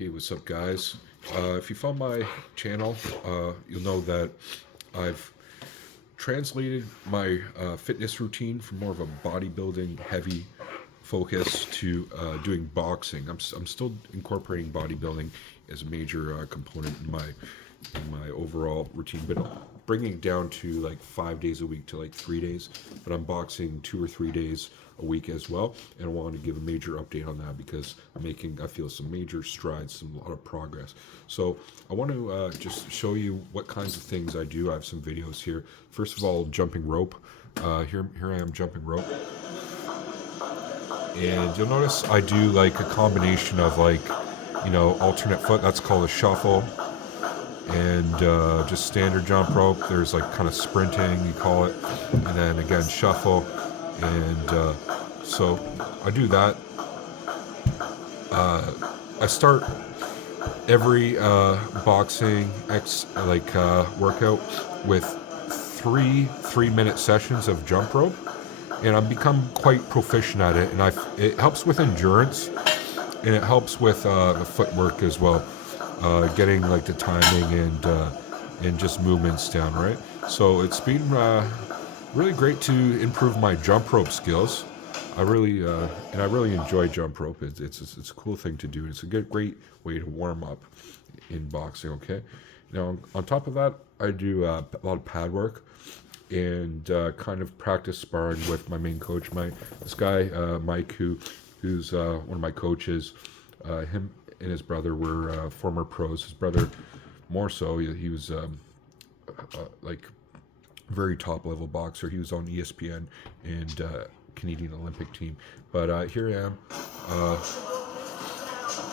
Hey, what's up, guys? If you follow my channel, you'll know that I've translated my fitness routine from more of a bodybuilding heavy focus to doing boxing. I'm still incorporating bodybuilding as a major component in my overall routine, but bringing it down to like 5 days a week to like 3 days. But I'm boxing 2 or 3 days a week as well, and I wanted to give a major update on that because I feel some major strides, a lot of progress. So I want to just show you what kinds of things I do. I have some videos here. First of all, jumping rope. Here I am jumping rope, and you'll notice I do like a combination of like, alternate foot. That's called a shuffle, and just standard jump rope. There's like kind of sprinting, you call it, and then again shuffle, and so I do that. I start every boxing workout with three-minute sessions of jump rope, and I've become quite proficient at it. And it helps with endurance, and it helps with the footwork as well, getting like the timing and just movements down, right? So it's been really great to improve my jump rope skills. I really enjoy jump rope. It's a cool thing to do. It's a great way to warm up in boxing. Okay, now on top of that, I do a lot of pad work and kind of practice sparring with my main coach, this guy Mike, who's one of my coaches. Him and his brother were former pros. His brother more so. He was like very top level boxer. He was on ESPN and Canadian Olympic team. But here I am,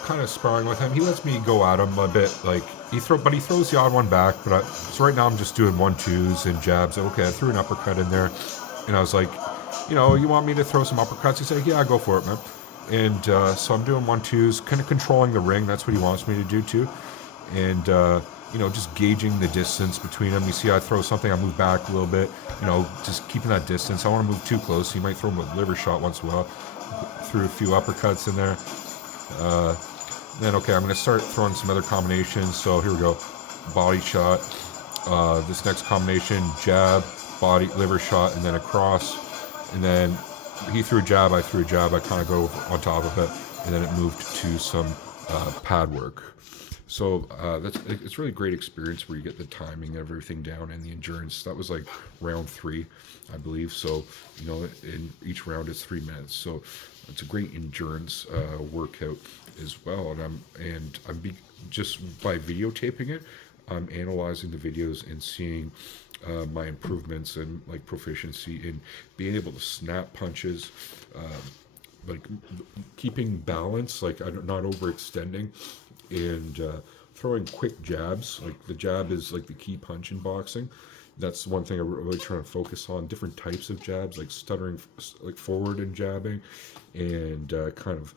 kind of sparring with him. He lets me go at him a bit. But he throws the odd one back. So right now I'm just doing 1-2s and jabs. Okay, I threw an uppercut in there, and I was like, you want me to throw some uppercuts? He's like, yeah, go for it, man. And so I'm doing 1-2s, kind of controlling the ring. That's what he wants me to do too. And just gauging the distance between them. You see, I throw something, I move back a little bit. Just keeping that distance. I don't want to move too close. So you might throw him a liver shot once in a while. Threw a few uppercuts in there. Then okay, I'm going to start throwing some other combinations. So here we go, body shot. This next combination, jab, body, liver shot, and then a cross. And then he threw a jab, I threw a jab. I kind of go on top of it, and then it moved to some pad work. So it's really great experience where you get the timing of everything down and the endurance. That was like round 3, I believe. So in each round is 3 minutes. So it's a great endurance workout as well. Just by videotaping it, I'm analyzing the videos and seeing my improvements and like proficiency in being able to snap punches, like keeping balance, like not overextending, and throwing quick jabs. Like the jab is like the key punch in boxing. That's one thing I'm really trying to focus on. Different types of jabs, like stuttering, like forward and jabbing, and kind of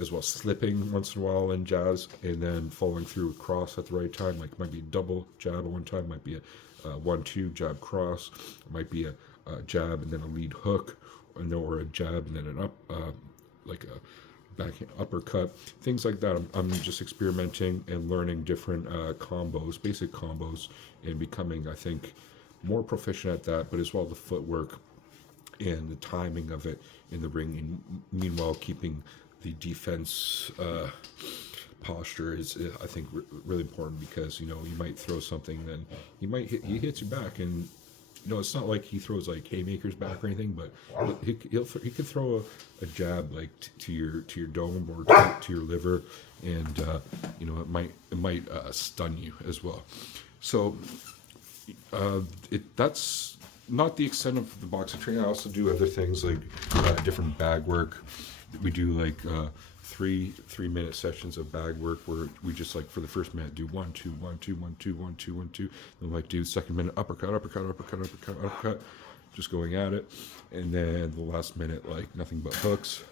as well slipping once in a while in jabs, and then following through with cross at the right time. Like might be a double jab at one time, might be a 1-2 jab cross, it might be a jab and then a lead hook, or a jab and then an up, like a back uppercut, things like that. I'm just experimenting and learning different combos, basic combos, and becoming, I think, more proficient at that, but as well the footwork and the timing of it in the ring, and meanwhile keeping the defense posture is, I think, really important, because you might throw something, then he hits you back, and it's not like he throws like haymakers back or anything, but he could throw a jab like to your dome or to your liver, and it might stun you as well. So that's not the extent of the boxing training. I also do other things like different bag work. We do like 3-minute sessions of bag work where we just, like, for the first minute do 1-2, 1-2, 1-2, 1-2, 1-2. Then like do second minute uppercut, uppercut, uppercut, uppercut, uppercut, just going at it. And then the last minute, like, nothing but hooks.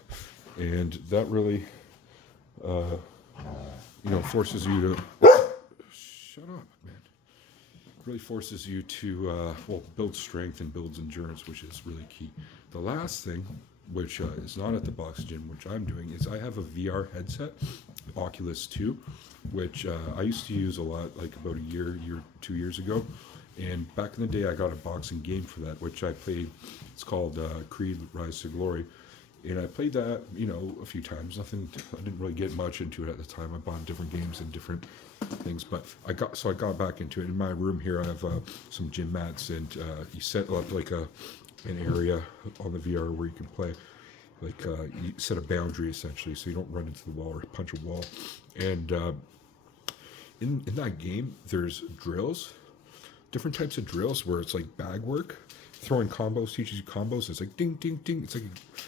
And that really forces you to shut up, man. Really forces you to build strength and builds endurance, which is really key. The last thing, which is not at the box gym, which I'm doing, is I have a VR headset Oculus 2, which I used to use a lot, like about a year, 2 years ago. And back in the day, I got a boxing game for that, which I played. It's called Creed Rise to Glory. And I played that, a few times. Nothing, I didn't really get much into it at the time. I bought different games and different things, but I got back into it. In my room here, I have some gym mats, and you set up like an area on the VR where you can play. Like you set a boundary essentially, so you don't run into the wall or punch a wall. And in that game, there's drills, different types of drills where it's like bag work. Throwing combos teaches you combos. It's like ding, ding, ding. It's like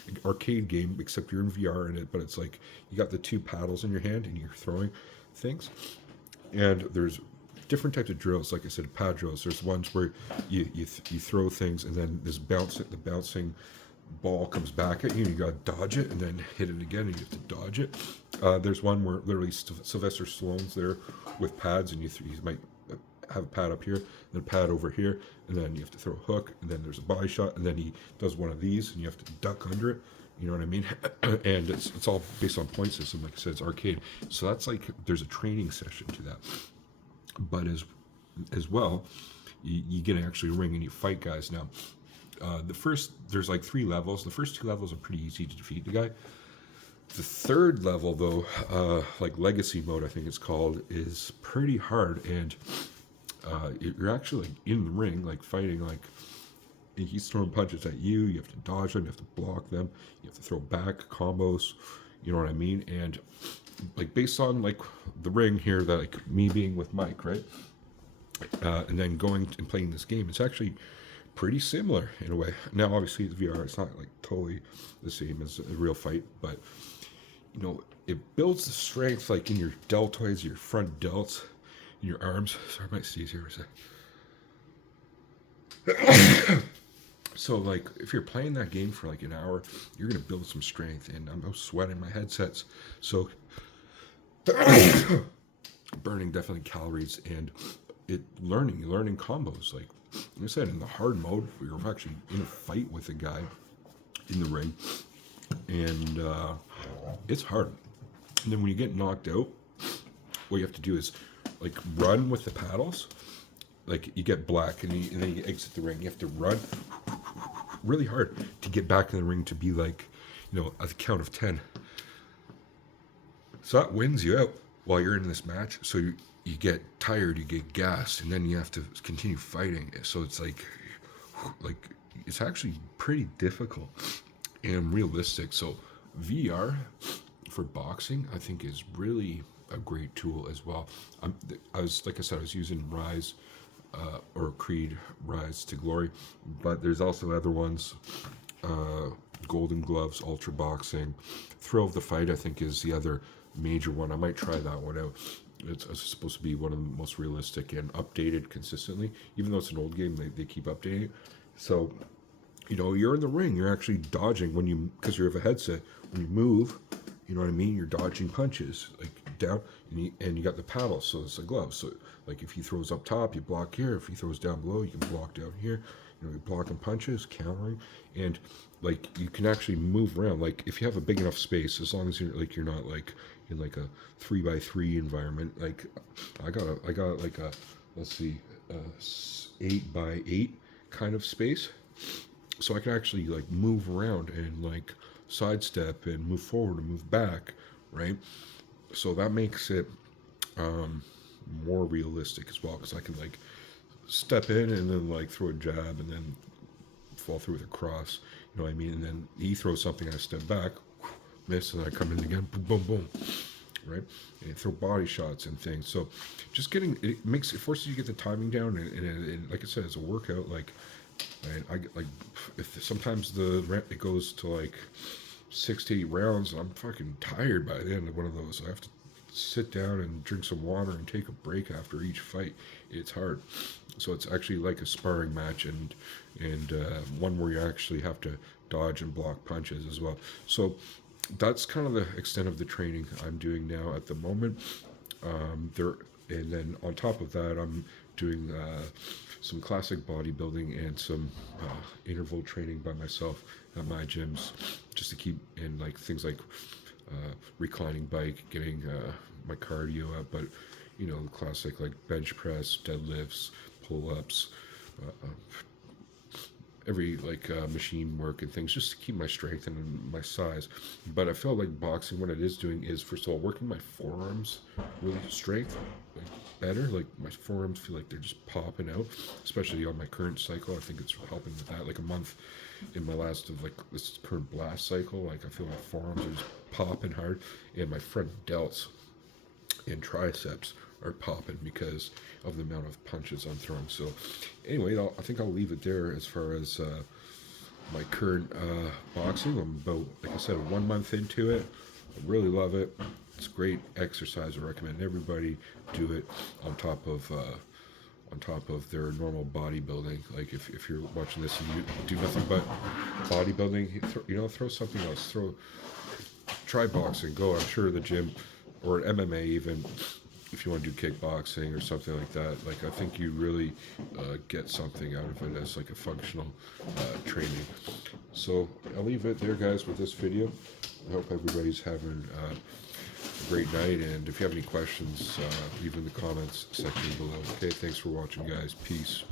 an arcade game, except you're in VR in it, but it's like you got the two paddles in your hand and you're throwing things. And there's different types of drills. Like I said, pad drills. There's ones where you throw things and then the bouncing ball comes back at you and you got to dodge it and then hit it again and you have to dodge it. There's one where literally Sylvester Stallone's there with pads and you might have a pad up here, then a pad over here, and then you have to throw a hook, and then there's a body shot, and then he does one of these, and you have to duck under it. You know what I mean? And it's all based on point system, like I said, it's arcade. So that's like there's a training session to that. But as well, you get an actually ring and you fight guys. Now, there's like 3 levels. The first 2 levels are pretty easy to defeat the guy. The third level, though, like Legacy mode, I think it's called, is pretty hard, and you're actually like in the ring, like fighting, like he's throwing punches at you. You have to dodge them, you have to block them, you have to throw back combos. You know what I mean? And like based on like the ring here, that like me being with Mike, right? And then going and playing this game, it's actually pretty similar in a way. Now, obviously, the VR, it's not like totally the same as a real fight, but it builds the strength like in your deltoids, your front delts, in your arms. Sorry, I might sneeze here for a sec. So, like, if you're playing that game for like an hour, you're gonna build some strength, and I'm sweating my headsets, so burning definitely calories, and learning combos. Like I said, in the hard mode, you're actually in a fight with a guy in the ring, and it's hard. And then when you get knocked out, what you have to do is like run with the paddles. Like you get black, and then you exit the ring. You have to run really hard to get back in the ring to be like, at the count of 10. So that wins you out while you're in this match. So you get tired, you get gassed, and then you have to continue fighting. So it's like it's actually pretty difficult and realistic. So VR for boxing, I think, is really a great tool as well. I was using Rise or Creed Rise to Glory, but there's also other ones. Golden Gloves, Ultra Boxing, Thrill of the Fight, I think, is the other major one. I might try that one out. It's supposed to be one of the most realistic and updated consistently. Even though it's an old game, they keep updating it. So, you're in the ring. You're actually dodging because you have a headset. When you move, you know what I mean? You're dodging punches, like down, and you got the paddle, so it's a glove. So, like if he throws up top, you block here. If he throws down below, you can block down here. You're blocking punches, countering, and like you can actually move around. Like if you have a big enough space, as long as you're not like in like a 3x3 environment. Like I got like a, let's see, 8x8 kind of space, so I can actually like move around and like sidestep and move forward and move back, right? So that makes it more realistic as well, because I can like step in and then like throw a jab and then fall through with a cross, you know what I mean? And then he throws something, I step back, miss, and I come in again, boom, boom, boom, right? And throw body shots and things. So just it forces you to get the timing down, and like I said, it's a workout. Like I get like, if sometimes it goes to like 6 to 8 rounds, and I'm fucking tired by the end of one of those. I have to sit down and drink some water and take a break after each fight. It's hard. So it's actually like a sparring match, and one where you actually have to dodge and block punches as well. So that's kind of the extent of the training I'm doing now at the moment. And then on top of that, I'm doing some classic bodybuilding and some interval training by myself at my gyms, just to keep in like things like reclining bike, getting my cardio up, but you know, the classic like bench press, deadlifts, pull-ups, every like machine work and things just to keep my strength and my size. But I feel like boxing, what it is doing is, first of all, working my forearms really strength like better. Like my forearms feel like they're just popping out, especially on my current cycle. I think it's helping with that. Like a month in my last of like this current blast cycle, like I feel my forearms are just popping hard, and my front delts and triceps are popping because of the amount of punches I'm throwing. So, anyway, I think I'll leave it there as far as my current boxing. I'm about, like I said, 1 month into it. I really love it. It's great exercise. I recommend everybody do it on top of their normal bodybuilding. Like if you're watching this and you do nothing but bodybuilding, throw something else. Try boxing. Go. I'm sure the gym or MMA even, if you want to do kickboxing or something like that. Like I think you really get something out of it as like a functional training. So I'll leave it there, guys, with this video. I hope everybody's having a great night, and if you have any questions, leave in the comments section below. Okay, thanks for watching, guys. Peace.